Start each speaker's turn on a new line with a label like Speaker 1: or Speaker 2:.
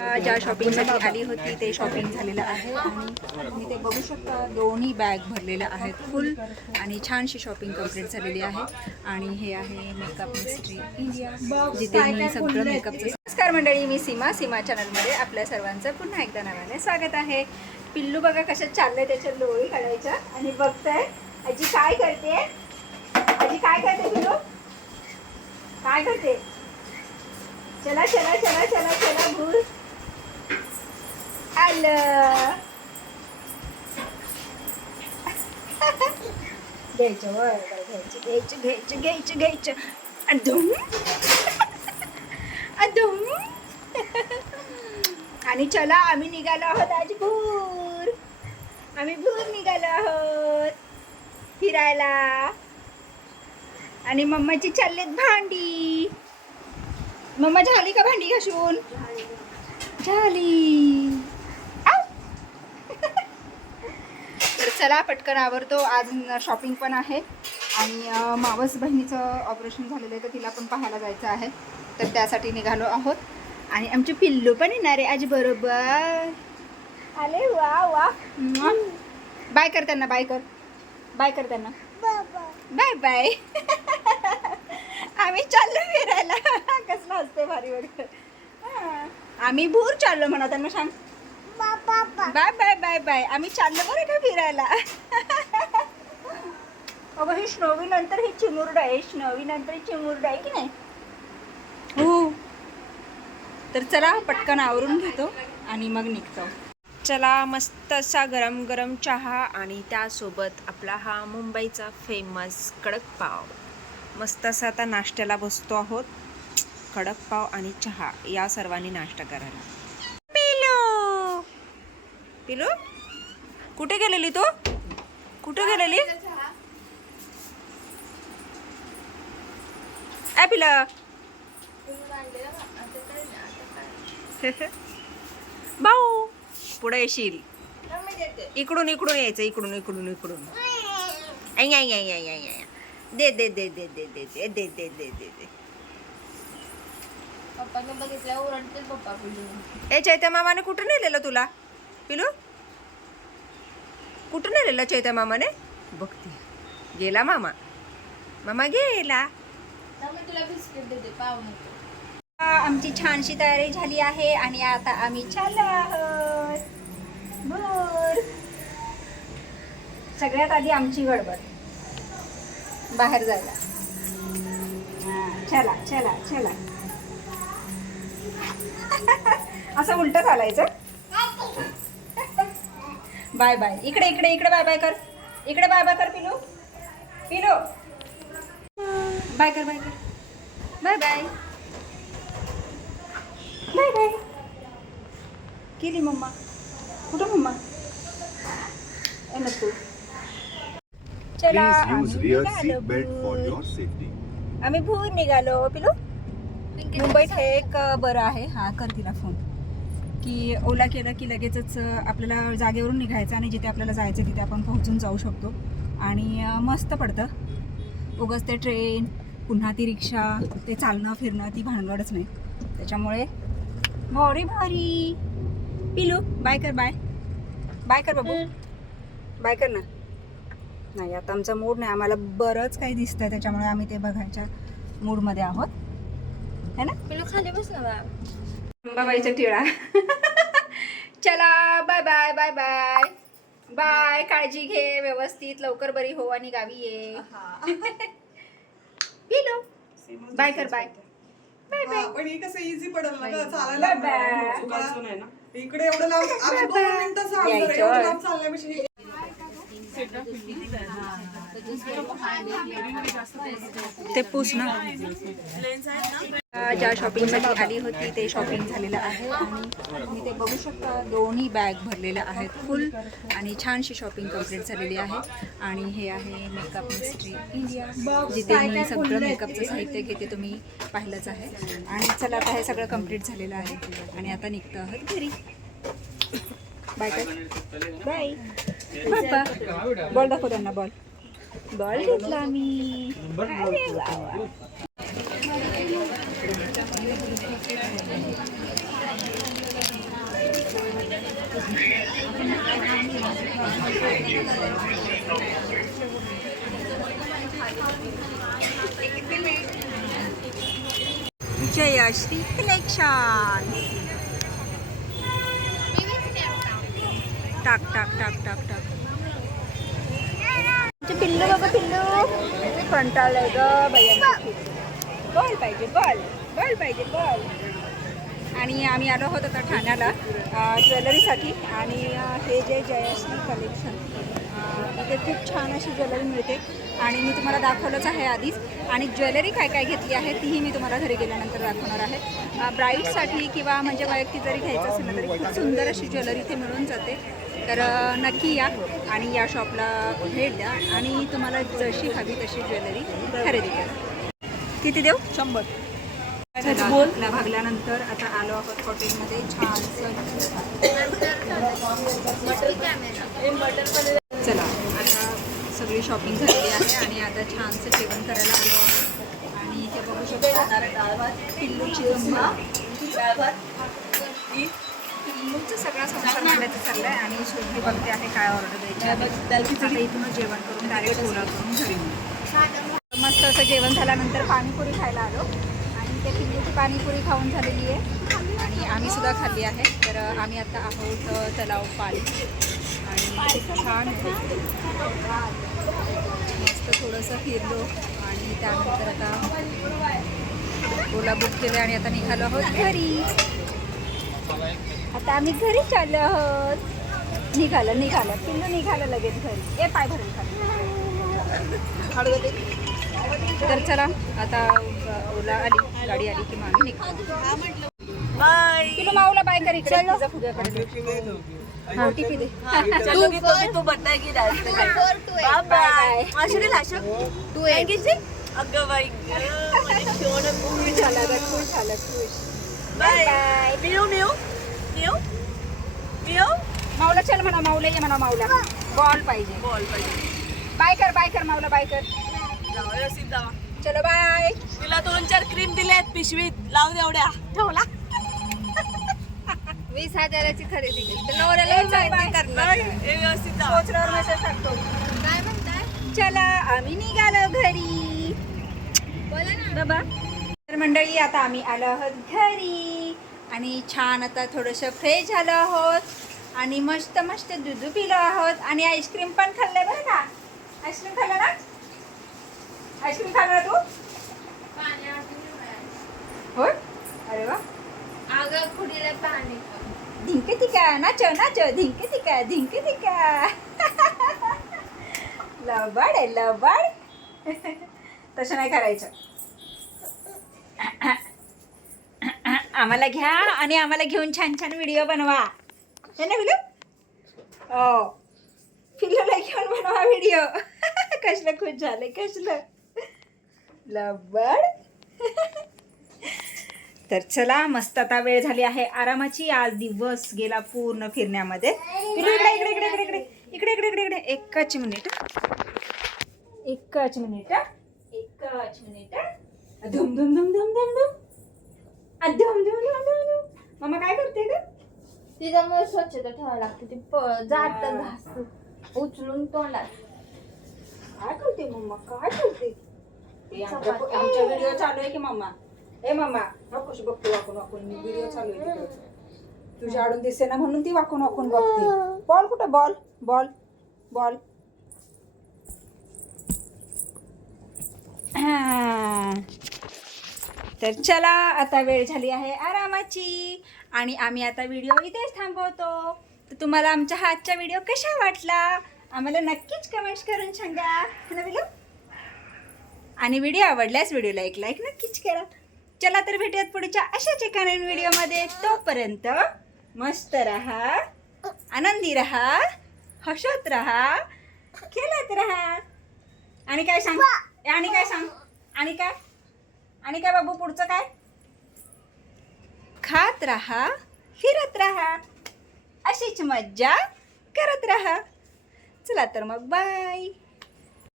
Speaker 1: ज्या शॉपिंगसाठी आली होती ते शॉपिंग झालेलं आहे. आणि तुम्ही ते बघू शकता दोन्ही बॅग भरलेल्या आहेत फुल आणि छानशी शॉपिंग कंप्लीट झालेली आहे. आणि हे आहे मेकअप मिस्ट्री इंडिया जिथे मी सगळं मेकअपचं नमस्कार मंडळी मी सीमा. सीमा चॅनलमध्ये आपल्या सर्वांचं पुन्हा एकदा नव्याने स्वागत आहे. पिल्लू बघा कशात चाललंय त्याच्या लोळी काढायच्या. आणि बघताय आजी काय करते? आजी काय करते पिल्लू? काय करते? चला चला चला चला चला भूल आलं घ्यायचं वर घ्यायचं घ्यायचं घ्यायचं घ्यायचं घ्यायचं अधूम अधूम आणि चला आम्ही निघालो आहोत आज भूर आम्ही भूर निघालो आहोत फिरायला आणि मम्माची चाललेत भांडी मम्मा झाली का भांडी घासून झाली आऊ. तर चला पटकन आवरतो. आज शॉपिंग पण आहे. आणि मावस बहिणीचं ऑपरेशन झालेलं आहे तर तिला पण पाहायला जायचं आहे. तर त्यासाठी निघालो आहोत. आणि आमचे पिल्लू पण येणार आहे आज बरोबर. आले वा वा. बाय कर त्यांना बाय कर. बाय कर त्यांना. Bye bye. आम्ही चाललो फिरायला. कसलं असते भारी वाटतं. आम्ही भूर चाललो म्हणा त्यांना सांग. Bye bye bye bye. आम्ही चाललो बरं का फिरायला. अगं ही स्नोवी नंतर ही चिमुरड आहे. स्नोवी नंतर ही चिमुरड आहे की नाही? हो. तर चला पटकन आवरून घेतो आणि मग निघतो. चला मस्त असा गरम गरम चहा आणि त्यासोबत आपला हा मुंबईचा फेमस कडक पाव. मस्त असा आता नाश्त्याला बसतो आहोत. कडक पाव आणि चहा या सर्वांनी नाश्ता करायला. पिलो कुठे गेलेली तू कुठे गेलेली ए पिला भाऊ पुढे येशील इकडून इकडून यायचं इकडून इकडून इकडून. दे दे दे दे दे दे दे दे दे दे दे दे
Speaker 2: पप्पाने बघितलं ओरडते पप्पा
Speaker 1: ए चैत्या मामाने कुठं नेलेलं तुला पिलू? कुठं नेलेलं चैत्या मामाने? बघते. गेला मामा. मामा गेला. आमची छानशी तयारी झाली आहे आणि आता आम्ही चाललो आहोत. सगळ्यात आधी आमची गडबड. बाहेर जायला. हा, चला चला चला. असं उलट चालायचं? Bye bye. इकडे इकडे इकडे बाय बाय कर. इकडे बाय बाय कर पिलू पिलू बाय कर बाय कर. Bye bye. Bye bye. केली मम्मा. कुठं मम्मा? नक्कू चला. आम्ही भूर निघालो पिलू मुंबईत हे एक बरं आहे. हा कर तिला फोन की ओला केलं की लगेचच आपल्याला जागेवरून निघायचं आणि जिथे आपल्याला जायचं तिथे आपण पोहोचून जाऊ शकतो. आणि मस्त पडतं. उगाच ते ट्रेन पुन्हा ती रिक्षा ते चालणं फिरणं ती भानगडच नाही. त्याच्यामुळे भारी भारी. पिलू बाय कर बाय बाय कर बाबू. बाय कर ना. नाही आता आमचा मूड नाही. आम्हाला बरंच काही दिसतंय. त्याच्यामुळे आम्ही ते बघायच्या मूडमध्ये आहोत. है ना?
Speaker 2: पिलू खाली बस ना
Speaker 1: अंबाबाईचा टिळा. चला bye bye bye bye bye काळजी घे व्यवस्थित लवकर बरी हो आणि गावी ये. पिलो बाय कर बाय बाय बाय
Speaker 3: पण हे कसं इझी पडेल ना गं, चालायला
Speaker 1: बाय.
Speaker 3: चुकायचं नाही ना. इकडे एवढं लांब आम्ही दोन
Speaker 1: बाय.
Speaker 3: मिनिटं चालणार. एवढं लांब चालण्यापेक्षा हे-
Speaker 1: ते पूस ना. ज्या शॉपिंगसाठी आली होती ते शॉपिंग झालेलं आहे आणि तुम्ही ते बघू शकता दोन्ही बॅग भरलेल्या आहेत फुल आणि छानशी शॉपिंग कंप्लीट झालेली आहे. आणि हे आहे मेकअप मिस्ट्री इंडिया जिथे मी सगळं मेकअपचं साहित्य घेते तुम्ही पाहिलंच आहे. आणि चला आता हे सगळं कंप्लीट झालेलं आहे. आणि आता निघतो आहोत घरी. बाय कर बाय बॉल दाखव त्यांना बॉल बॉल घेतला आम्ही. जयश्री कलेक्शन. कंटाळलंय ग भैया बॉल पाहिजे बॉल. बॉल पाहिजे बॉल. आणि आम्ही आलो आहोत आता ठाण्याला ज्वेलरीसाठी. आणि हे जे जयश्री कलेक्शन अ, इथे खूप छान अशी ज्वेलरी मिळते. आणि मी तुम्हाला दाखवलंच आहे आधीच. आणि ज्वेलरी काय काय घेतली आहे तीही मी तुम्हाला घरी गेल्यानंतर दाखवणार आहे. ब्राईडसाठी किंवा म्हणजे वैयक्तिक जरी घ्यायचं असेल ना तरी खूप सुंदर अशी ज्वेलरी इथे मिळून जाते. तर नक्की या आणि या शॉपला भेट द्या आणि तुम्हाला जशी हवी तशी ज्वेलरी खरेदी करा किती देऊ शंभर भागल्यानंतर आता आलो आहोत हॉटेलमध्ये छानसं चला आता सगळी शॉपिंग झालेली आहे आणि आता छानसं जेवण करायला आलो आहोत आणि इथे बघू शकतो पिल्लूचं सगळा संसार मांडायचं चाललंय आणि शेवटी बघते आहे काय ऑर्डर द्यायची. आता इथूनच जेवण करून डायरेक्ट ओला करून घरी. मस्त असं जेवण झाल्यानंतर पाणीपुरी खायला आलो. आणि त्या पिल्लूची पाणीपुरी खाऊन झालेली आहे. आणि आम्ही सुद्धा खाल्ली आहे. तर आम्ही आता आहोत तलाव पाली आणि छान आहे. मस्त थोडंसं फिरलो. आणि त्यानंतर आता ओला बुक केलं आणि आता निघालो आहोत घरी. आता आम्ही घरी चाललो आहोत. निघालं निघालं. पिल्लू निघालं लगेच घरी. ए पाय खाली. दे. तर चला आता ओला आली गाडी आली की मग आम्ही निघतो. पिल्लू माऊला बाय कर इकडे. तुझा फुग्याकडे हा टीपी दे
Speaker 4: चलोगी तो भी तू बताएगी रास्ते में बाय बाय. माशुरी लाशो.
Speaker 2: तू एक.
Speaker 4: अगं बाई गं, माझी शोण
Speaker 1: खुश झाला झाला खुश.
Speaker 4: बाय.
Speaker 1: बाय
Speaker 4: मिऊ मिऊ मिऊ मिऊ
Speaker 1: माऊला चल म्हणा माऊला ये म्हणा माऊला. बॉल पाहिजे.
Speaker 4: बॉल पाहिजे.
Speaker 1: बाय कर बाय कर माऊला बाय कर.
Speaker 4: जाऊ व्यवस्थित जावा
Speaker 1: चलो बाय
Speaker 4: तिला दोन चार क्रीम दिल्यात पिशवीत. लाव एवढ्या ठेवला?
Speaker 2: वीस हजाराची खरेदी केली. तर नवऱ्याला करणार.
Speaker 4: हे व्यवस्थित जावा
Speaker 1: पोचल्यावर मेसेज टाकतो.
Speaker 2: काय म्हणताय?
Speaker 1: चला आम्ही निघालो घरी.
Speaker 2: बोला ना.
Speaker 1: बाबा. तर मंडळी आता आम्ही आलो आहोत घरी. आणि छान आता थोडंसं फ्रेश झालो आहोत. आणि मस्त मस्त दूध पिलो आहोत. आणि आईस्क्रीम पण खाल्लंय बरं का? आईस्क्रीम खाल्लं ना? आईस्क्रीम खाल्लं तू? होय? अरे वा.
Speaker 2: अगं खुडीला पाणी
Speaker 1: धिंके तिका. नाच नाच धिंके तिका धिंके तिका. लबाड आहे लबाड. तसं नाही करायचं. आम्हाला घ्या आणि आम्हाला घेऊन छान छान व्हिडिओ बनवा. हे ना पिलू हो. पिल्लूला घेऊन बनवा व्हिडिओ. कसलं खुश झालं कसलं. लबड तर चला मस्त आता वेळ झाली आहे आरामाची. आज दिवस गेला पूर्ण फिरण्यामध्ये. इकडे इकडे इकडे इकडे इकडे इकडे इकडे इकडे इकडे. एकच मिनिट. एकच मिनिट. एकच मिनिट. धुम धुम धुम धुम धुम धुम. आ, धुम धुम धुम धुम धुम मम्मा काय करते ग?
Speaker 2: तिच्यामुळे स्वच्छता ठेवावी लागते. ती प- जात घास उचलून तोंडात.
Speaker 1: काय करते मम्मा काय करते? ते आमच्या आमच्या व्हिडिओ चालू आहे की मम्मा ए मम्मा नकोशी बघते वाकून वाकून. मी व्हिडिओ चालू आहे तिकडे. तुझ्या आडून दिसे ना म्हणून ती वाकून वाकून बघते. बॉल कुठं? Ball ball ball. हा. तर चला आता वेळ झाली आहे आरामाची. आणि आम्ही आता व्हिडिओ इथेच थांबवतो. तर तुम्हाला आमच्या हातचा व्हिडिओ कशा वाटला? आम्हाला नक्कीच कमेंट्स करून सांगा. है ना आणि व्हिडिओ आवडल्यास व्हिडिओला एक लाईक नक्कीच करा. चला तर भेटूयात पुढच्या अशाच एका नवीन व्हिडिओमध्ये. तोपर्यंत मस्त रहा आनंदी रहा हसत रहा खेळत रहा. आणि काय सांग? आणि काय सांग? आणि काय? आणि काय बाबू पुढचं काय? खात राहा फिरत राहा. अशीच मज्जा करत राहा. चला तर मग बाय.